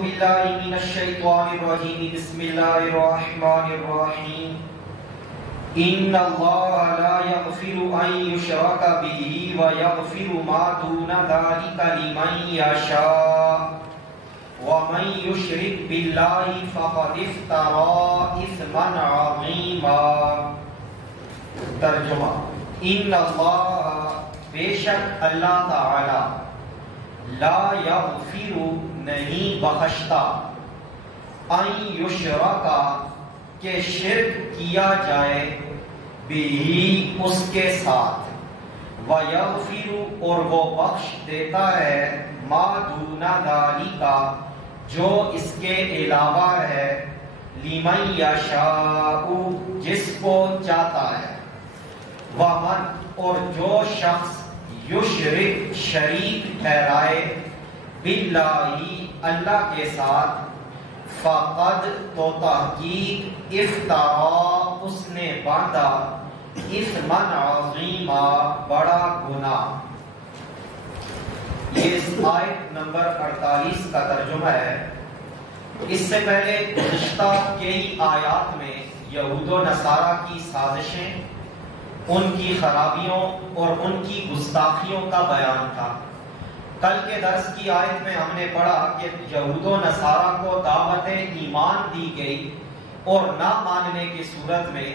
باللہ من الشیطان الرجیم بسم اللہ الرحمن الرحیم ان اللہ لا یغفر ان یشرک بہ ویغفر ما دون ذلک لمن یشاء ومن یشرک باللہ فقد افتری اثما عظیما۔ ترجمہ: ان اللہ بے شک اللہ تعالی لا یغفر نہیں بخشتا ان یشرکا کہ شرک کیا جائے بھی اس کے ساتھ، ویغفر اور وہ بخش دیتا ہے ما دون ذالک جو اس کے علاوہ ہے، لمن یشاء جس کو چاہتا ہے، ومن اور جو شخص یشرک شریک ٹھہرائے باللہ اللہ کے ساتھ، فقد تو تحقیق افترا اس نے باندھا اثما عظیما بڑا گناہ۔ یہ اس آیت نمبر 48 کا ترجمہ ہے۔ اس سے پہلے گزشتہ کئی آیات میں یہود و نصارہ کی سازشیں، ان کی خرابیوں اور ان کی گستاخیوں کا بیان تھا۔ کل کے درس کی آیت میں ہم نے پڑھا کہ یہود و نصارہ کو دعوت ایمان دی گئی اور نہ ماننے کی صورت میں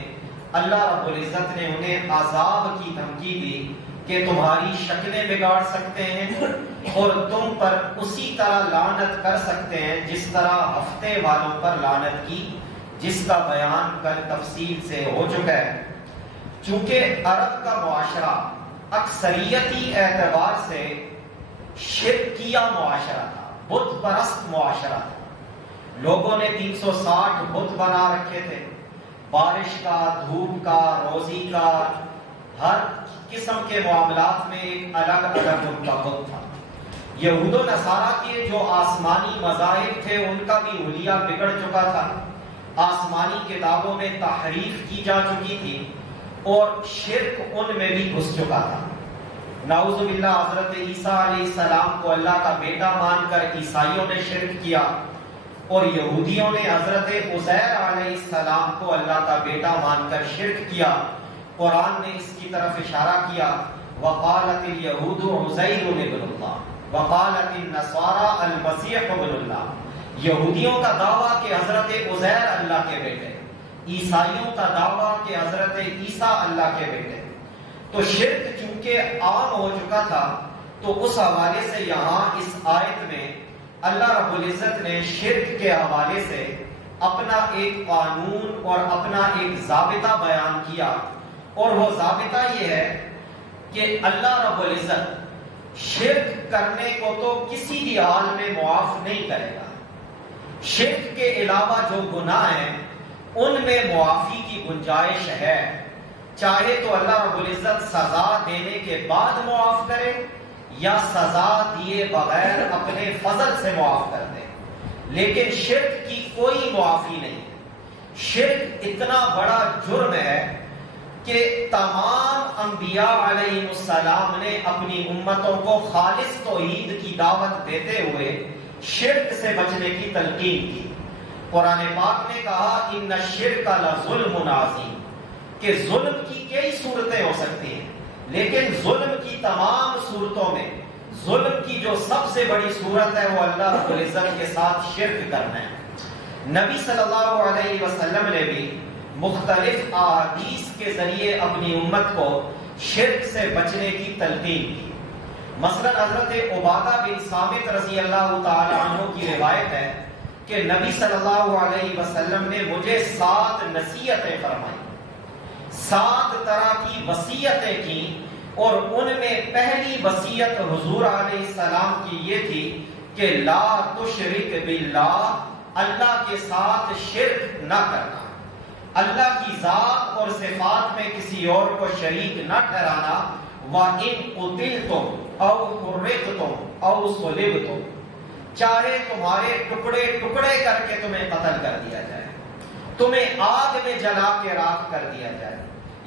اللہ رب العزت نے انہیں عذاب کی دھمکی دی کہ تمہاری شکلیں بگاڑ سکتے ہیں اور تم پر اسی طرح لعنت کر سکتے ہیں جس طرح ہفتے والوں پر لعنت کی، جس کا بیان کل تفصیل سے ہو چکا ہے۔ چونکہ عرب کا معاشرہ اکثریتی اعتبار سے شرکیہ معاشرہ تھا، بت پرست معاشرہ تھا۔ لوگوں نے 360 بت بنا رکھے تھے، بارش کا، دھوپ کا، روزی کا، ہر قسم کے معاملات میں ایک الگ الگ ان کا بت تھا۔ یہود و نصارہ کے جو آسمانی مذاہب تھے ان کا بھی حلیہ بگڑ چکا تھا، آسمانی کتابوں میں تحریف کی جا چکی تھی اور شرک ان میں بھی گھس چکا تھا۔ نعوذ باللہ حضرت عیسیٰ علیہ السلام کو اللہ کا بیٹا مان کر عیسائیوں نے شرک کیا اور یہودیوں نے حضرت عزیر علیہ السلام کو اللہ کا بیٹا مان کر شرک کیا۔ قرآن نے اس کی طرف اشارہ کیا، وقالت اليہود عزیر ابن اللہ وقالت النصارى المسیح ابن اللہ۔ یہودیوں کا دعویٰ کہ حضرت عزیر اللہ کے بیٹے، عیسائیوں کا دعویٰ کہ حضرت عیسیٰ اللہ کے بیٹے۔ تو شرک چونکہ عام ہو چکا تھا تو اس حوالے سے یہاں اس آیت میں اللہ رب العزت نے شرک کے حوالے سے اپنا ایک قانون اور اپنا ایک ضابطہ بیان کیا، اور وہ ضابطہ یہ ہے کہ اللہ رب العزت شرک کرنے کو تو کسی بھی حال میں معاف نہیں کرے گا۔ شرک کے علاوہ جو گناہ ہیں ان میں معافی کی گنجائش ہے، چاہے تو اللہ رب العزت سزا دینے کے بعد معاف کرے یا سزا دیے بغیر اپنے فضل سے معاف کر دے، لیکن شرک کی کوئی معافی نہیں۔ شرک اتنا بڑا جرم ہے کہ تمام انبیاء علیہ السلام نے اپنی امتوں کو خالص توحید کی دعوت دیتے ہوئے شرک سے بچنے کی تلقین کی۔ قرآن پاک نے کہا ان الشرک لظلم عظیم، کہ ظلم کی کئی صورتیں ہو سکتی ہیں، لیکن ظلم کی تمام صورتوں میں ظلم کی جو سب سے بڑی صورت ہے وہ اللہ رب العزت کے ساتھ شرک کرنا ہے۔ نبی صلی اللہ علیہ وسلم نے بھی مختلف احادیث کے ذریعے اپنی امت کو شرک سے بچنے کی تلقین کی۔ مثلا حضرت عبادہ بن صامت رضی اللہ تعالی عنہ کی روایت ہے کہ نبی صلی اللہ علیہ وسلم نے مجھے 7 نصیحتیں فرمائیں، 7 طرح کی وصیتیں کی، اور ان میں پہلی وصیت حضور علیہ السلام کی یہ تھی کہ لا تشرک باللہ، اللہ کے ساتھ شرک نہ کرنا، اللہ کی ذات اور صفات میں کسی اور کو شریک نہ ٹھہرانا۔ وَإِن قُتِلْتُمْ أَوْ حُرِّقْتُمْ أَوْ صُلِبْتُمْ، چاہے تمہارے ٹکڑے ٹکڑے کر کے تمہیں قتل کر دیا جائے، تمہیں آگ میں جلا کے راکھ کر دیا جائے،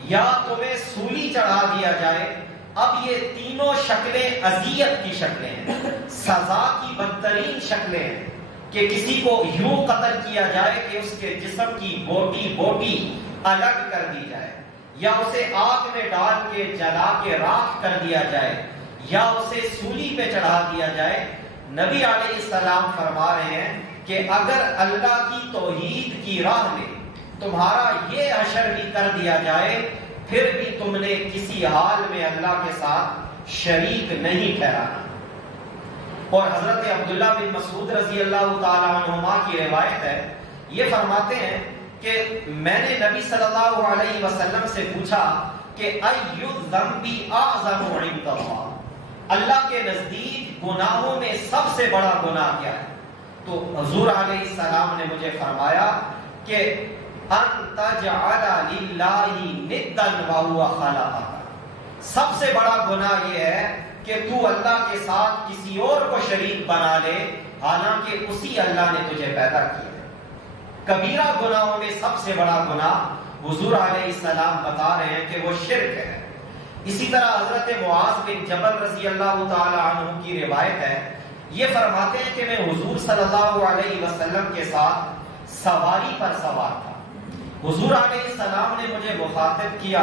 یا تمہیں سولی چڑھا دیا جائے۔ اب یہ تینوں شکلیں اذیت کی شکلیں ہیں، سزا کی بدترین شکلیں ہیں۔ کہ کسی کو یوں قتل کیا جائے کہ اس کے جسم کی بوٹی بوٹی الگ کر دی جائے، یا اسے آگ میں ڈال کے جلا کے راکھ کر دیا جائے، یا اسے سولی پہ چڑھا دیا جائے، نبی علیہ السلام فرما رہے ہیں کہ اگر اللہ کی توحید کی راہ میں تمہارا یہ حشر بھی کر دیا جائے پھر بھی تم نے کسی حال میں اللہ کے ساتھ شریک نہیں ٹھہرانا۔ اور حضرت عبداللہ بن مسعود رضی اللہ تعالی عنہما کی روایت ہے، یہ فرماتے ہیں کہ میں نے نبی صلی اللہ علیہ وسلم سے پوچھا کہ ایُّ الذنب اعظم عند اللہ، اللہ کے نزدیک گناہوں میں سب سے بڑا گناہ کیا ہے؟ تو حضور علیہ السلام نے مجھے فرمایا کہ ان تجعل للہ ندا وہو خلقک، سب سے بڑا گناہ یہ ہے کہ تو اللہ کے ساتھ کسی اور کو شریک بنا لے حالانکہ اسی اللہ نے تجھے پیدا کیا ہے۔ کبیرہ گناہوں میں سب سے بڑا گناہ حضور علیہ السلام بتا رہے ہیں کہ وہ شرک ہے۔ اسی طرح حضرت معاذ بن جبل رضی اللہ تعالی عنہ کی روایت ہے، یہ فرماتے ہیں کہ میں حضور صلی اللہ علیہ وسلم کے ساتھ سواری پر سوار تھا، حضور علیہ السلام نے مجھے مخاطب کیا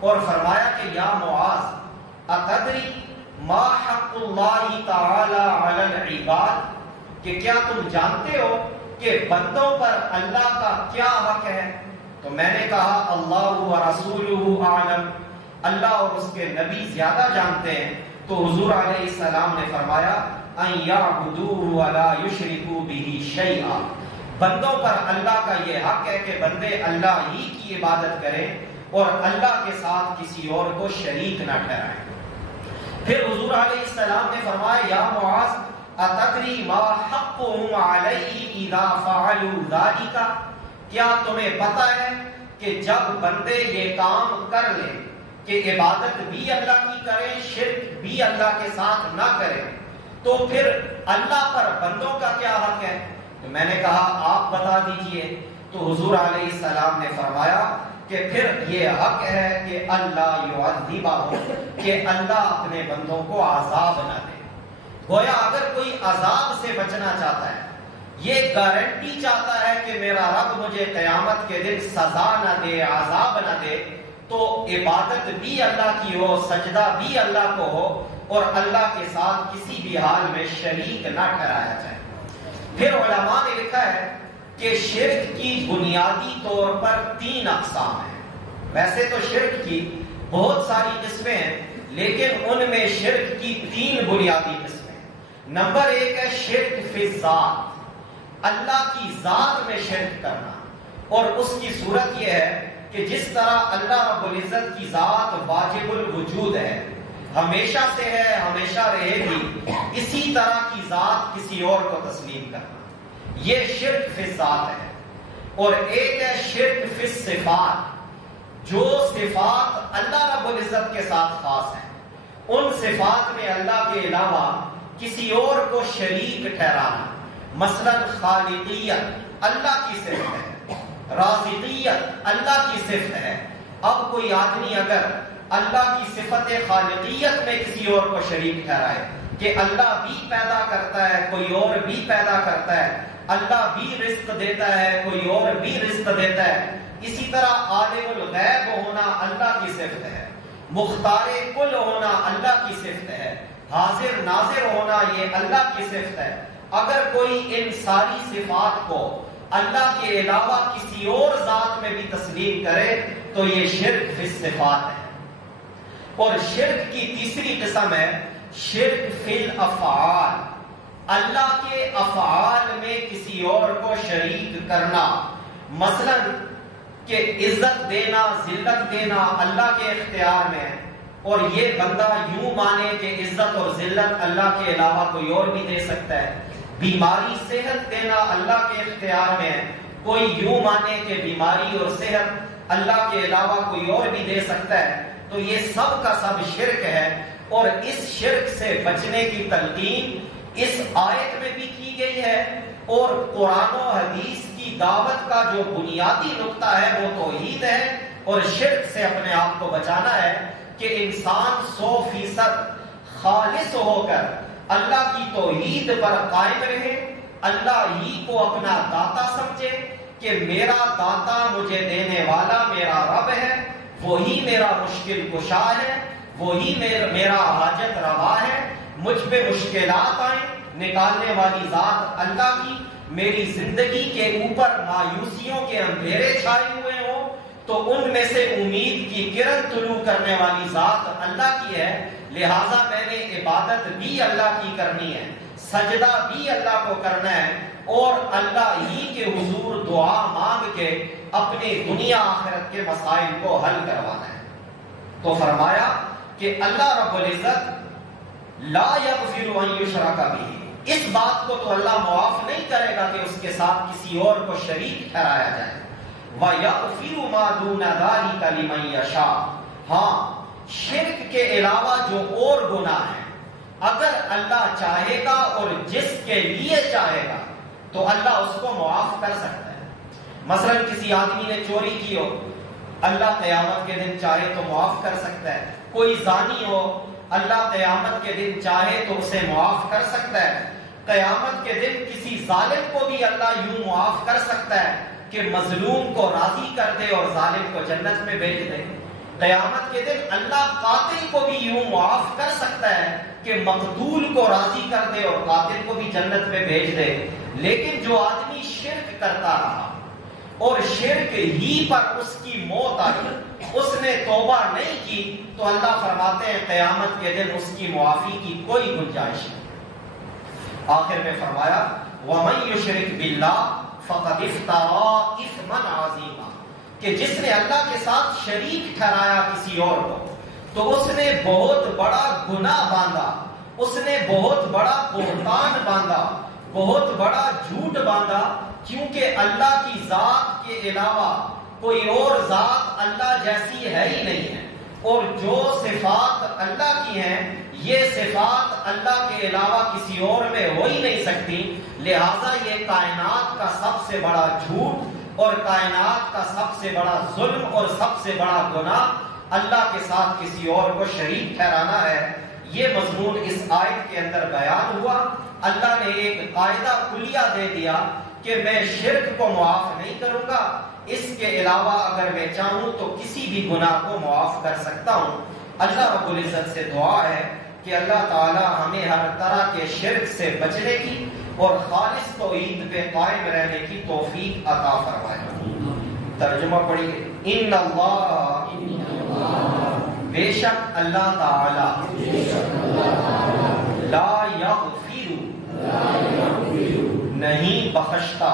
اور فرمایا کہ یا معاذ اتدری ما حق اللہ تعالی علی العباد، کہ کیا تم جانتے ہو کہ بندوں پر اللہ کا کیا حق ہے؟ تو میں نے کہا اللہ و رسولہ اعلم، اللہ اور اس کے نبی زیادہ جانتے ہیں۔ تو حضور علیہ السلام نے فرمایا ان یعبدوہ ولا یشرکوا بہ شیئا، بندوں پر اللہ کا یہ حق ہے کہ بندے اللہ ہی کی عبادت کریں اور اللہ کے ساتھ کسی اور کو شریک نہ ٹھہرائیں۔ پھر حضور علیہ السلام نے فرمایا یا معاذ اتدری ما حقهم علیہ اذا فعلوا ذلک، کیا تمہیں پتہ ہے کہ جب بندے یہ کام کر لیں کہ عبادت بھی اللہ کی کریں شرک بھی اللہ کے ساتھ نہ کریں تو پھر اللہ پر بندوں کا کیا حق ہے؟ تو میں نے کہا آپ بتا دیجئے۔ تو حضور علیہ السلام نے فرمایا کہ پھر یہ حق ہے کہ اللہ یعذبہم، کہ اللہ اپنے بندوں کو عذاب نہ دے۔ گویا اگر کوئی عذاب سے بچنا چاہتا ہے، یہ گارنٹی چاہتا ہے کہ میرا رب مجھے قیامت کے دن سزا نہ دے عذاب نہ دے، تو عبادت بھی اللہ کی ہو سجدہ بھی اللہ کو ہو اور اللہ کے ساتھ کسی بھی حال میں شریک نہ ٹھہرایا جائے۔ پھر علماء نے لکھا ہے کہ شرک کی بنیادی طور پر 3 اقسام ہیں۔ ویسے تو شرک کی بہت ساری قسمیں ہیں لیکن ان میں شرک کی 3 بنیادی قسمیں ہیں۔ نمبر 1 ہے شرک فی الذات، اللہ کی ذات میں شرک کرنا، اور اس کی صورت یہ ہے کہ جس طرح اللہ رب العزت کی ذات واجب الوجود ہے، ہمیشہ سے ہے ہمیشہ رہے گی، اسی طرح کی ذات کسی اور کو تسلیم کرنا، یہ شرک فی الذات ہے۔ اور ایک ہے شرک فی الصفات، جو صفات اللہ رب العزت کے ساتھ خاص ہیں، ان صفات میں اللہ کے علاوہ کسی اور کو شریک ٹھہرانا، مثلا خالقیت اللہ کی صفت ہے، رازقیت اللہ کی صفت ہے۔ اب کوئی آدمی اگر اللہ کی صفت خالقیت میں کسی اور کو شریک ٹھہرائے کہ اللہ بھی پیدا کرتا ہے کوئی اور بھی پیدا کرتا ہے، اللہ بھی رزق دیتا ہے کوئی اور بھی رزق دیتا ہے، اسی طرح عالم الغیب ہونا اللہ کی صفت ہے، مختار کل ہونا اللہ کی صفت ہے، حاضر ناظر ہونا یہ اللہ کی صفت ہے۔ اگر کوئی ان ساری صفات کو اللہ کے علاوہ کسی اور ذات میں بھی تسلیم کرے تو یہ شرک فی الصفات ہے۔ اور شرک کی تیسری قسم ہے شرک فی الافعال، اللہ کے افعال میں کسی اور کو شریک کرنا، مثلا کہ عزت دینا ذلت دینا اللہ کے اختیار میں ہے اور یہ بندہ یوں مانے کہ عزت اور ذلت اللہ کے علاوہ کوئی اور بھی دے سکتا ہے، بیماری صحت دینا اللہ کے اختیار میں ہے، کوئی یوں مانے کہ بیماری اور صحت اللہ کے علاوہ کوئی اور بھی دے سکتا ہے، تو یہ سب کا سب شرک ہے۔ اور اس شرک سے بچنے کی تلقین اس آیت میں بھی کی گئی ہے، اور قرآن و حدیث کی دعوت کا جو بنیادی نقطہ ہے وہ توحید ہے، اور شرک سے اپنے آپ کو بچانا ہے کہ انسان 100% خالص ہو کر اللہ کی توحید پر قائم رہے اللہ ہی کو اپنا داتا سمجھے کہ میرا داتا مجھے دینے والا میرا رب ہے، وہی میرا مشکل کشا ہے، وہی میرا حاجت روا ہے. مجھ پہ مشکلات آئیں، نکالنے والی ذات اللہ کی. میری زندگی کے اوپر مایوسیوں کے اندھیرے چھائے ہوئے ہوں تو ان میں سے امید کی کرن طلوع کرنے والی ذات اللہ کی ہے. لہذا میں نے عبادت بھی اللہ کی کرنی ہے، سجدہ بھی اللہ کو کرنا ہے، اور اللہ ہی کے حضور دعا مانگ کے اپنی دنیا آخرت کے مسائل کو حل کروانا ہے. تو فرمایا کہ اللہ رب العزت لا یغفر ان یشرک بہ، اس بات کو تو اللہ معاف نہیں کرے گا کہ اس کے ساتھ کسی اور کو شریک ٹھہرایا جائے. وَيَغْفِرُ مَا دُونَ ذَلِكَ لِمَن يَشَاءُ، ہاں شرک کے علاوہ جو اور گناہ ہیں اگر اللہ چاہے گا اور جس کے لیے چاہے گا تو اللہ اس کو معاف کر سکتا ہے. مثلا کسی آدمی نے چوری کی ہو، اللہ قیامت کے دن چاہے تو معاف کر سکتا ہے. کوئی زانی ہو، اللہ قیامت کے دن چاہے تو اسے معاف کر سکتا ہے. قیامت کے دن کسی ظالم کو بھی اللہ یوں معاف کر سکتا ہے کہ مظلوم کو راضی کر دے اور ظالم کو جنت میں بھیج دے. قیامت کے دن اللہ قاتل کو بھی یوں معاف کر سکتا ہے کہ مقتول کو راضی کر دے اور قاتل کو بھی جنت میں بھیج دے. لیکن جو آدمی شرک کرتا رہا اور شرک ہی پر اس کی موت آئی، اس نے توبہ نہیں کی، تو اللہ فرماتے ہیں قیامت کے دن اس کی معافی کی کوئی گنجائش نہیں. آخر میں فرمایا وَمَن يُشْرِكْ بِاللَّهِ فَقَدِ افْتَرَىٰ إِثْمًا عَظِيمًا، کہ جس نے اللہ کے ساتھ شریک ٹھہرایا کسی اور کو تو اس نے بہت بڑا گناہ باندھا، اس نے بہت بڑا بہتان باندھا، بہت بڑا جھوٹ باندھا. کیونکہ اللہ کی ذات کے علاوہ کوئی اور ذات اللہ جیسی ہے ہی نہیں ہے، اور جو صفات اللہ کی ہیں یہ صفات اللہ کے علاوہ کسی اور میں ہو ہی نہیں سکتی. لہذا یہ کائنات کا سب سے بڑا جھوٹ اور کائنات کا سب سے بڑا ظلم اور سب سے بڑا گناہ اللہ کے ساتھ کسی اور کو شریک ٹھہرانا ہے. یہ مضمون اس آیت کے اندر بیان ہوا. اللہ نے ایک قاعدہ کلیہ دے دیا کہ میں شرک کو معاف نہیں کروں گا، اس کے علاوہ اگر میں چاہوں تو کسی بھی گناہ کو معاف کر سکتا ہوں. اللہ رب العزت سے دعا ہے کہ اللہ تعالی ہمیں ہر طرح کے شرک سے بچنے کی اور خالص توحید پہ قائم رہنے کی توفیق عطا فرمائے. ترجمہ پڑھیے. ان اللہ، بے شک اللہ تعالی، لا یغفر، نہیں بخشتا،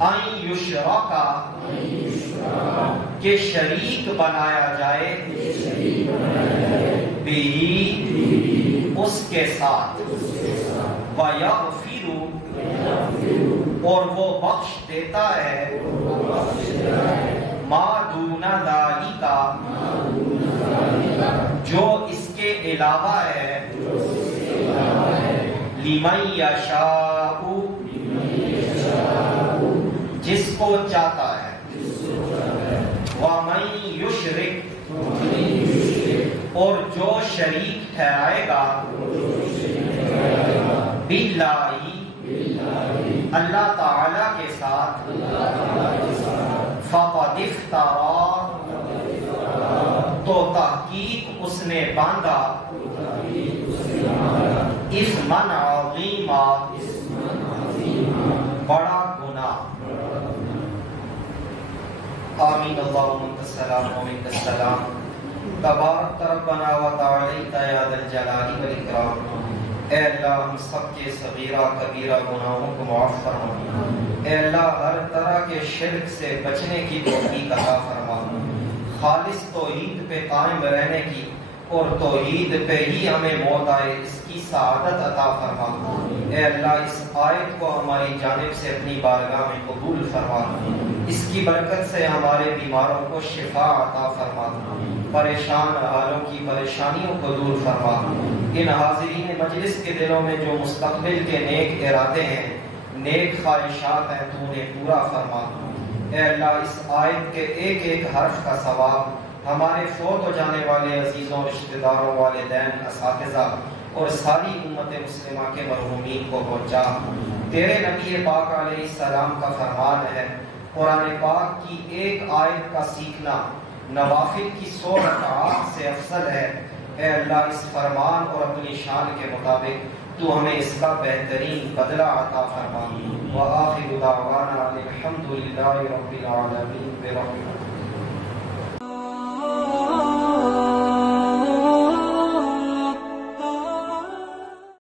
ان یشرک، کہ شریک بنایا جائے، بھی اس کے ساتھ، وَيَغْفِرُ، اور وہ بخش دیتا ہے، مَا دُونَ ذَلِكَ، جو اس کے علاوہ ہے، لِمَن یَشَاءُ، جس کو چاہتا ہے، وَمَن یُشْرِکْ، اور جو شریک ٹھہرائے گا، بِاللَّهِ، اللہ تعالی کے ساتھ، فَقَدِ افْتَرَىٰ، تو تحقیق اس نے باندھا، اثمًا عظیما، بڑا گناہ. آمین. اللہم انت السلام و منک السلام، تبارک ربنا و تعالیت یا ذا الجلال والاکرام. اے اللہ ہم سب کے صغیرہ کبیرہ گناہوں کو معاف فرما. اے اللہ ہر طرح کے شرک سے بچنے کی توفیق عطا فرما، خالص توحید پہ قائم رہنے کی اور توحید پہ ہی ہمیں موت آئے اس کی سعادت عطا فرما. اے اللہ اس آیت کو ہماری جانب سے اپنی بارگاہ میں قبول فرما، اس کی برکت سے ہمارے بیماروں کو شفا عطا فرما، پریشان حالوں کی پریشانیوں کو دور فرما. ان حاضرین مجلس کے دلوں میں جو مستقبل کے نیک ارادے ہیں، نیک خواہشات ہیں، تو انہیں پورا فرما. اے اللہ اس آیت کے ایک ایک حرف کا ثواب ہمارے فوت ہو جانے والے عزیزوں، رشتہ داروں، والدین، اساتذہ اور ساری امت مسلمہ کے مرحومین کو پہنچا۔ تیرے نبی پاک علیہ السلام کا فرمان ہے، قرآن پاک کی ایک آیت کا سیکھنا نوافل کی 100 رکعات سے افضل ہے۔ اے اللہ، اس فرمان اور اپنی شان کے مطابق تو ہمیں اس کا بہترین بدلہ عطا فرما۔ وآخر دعوانا الحمد للہ رب العالمین برحمتہ۔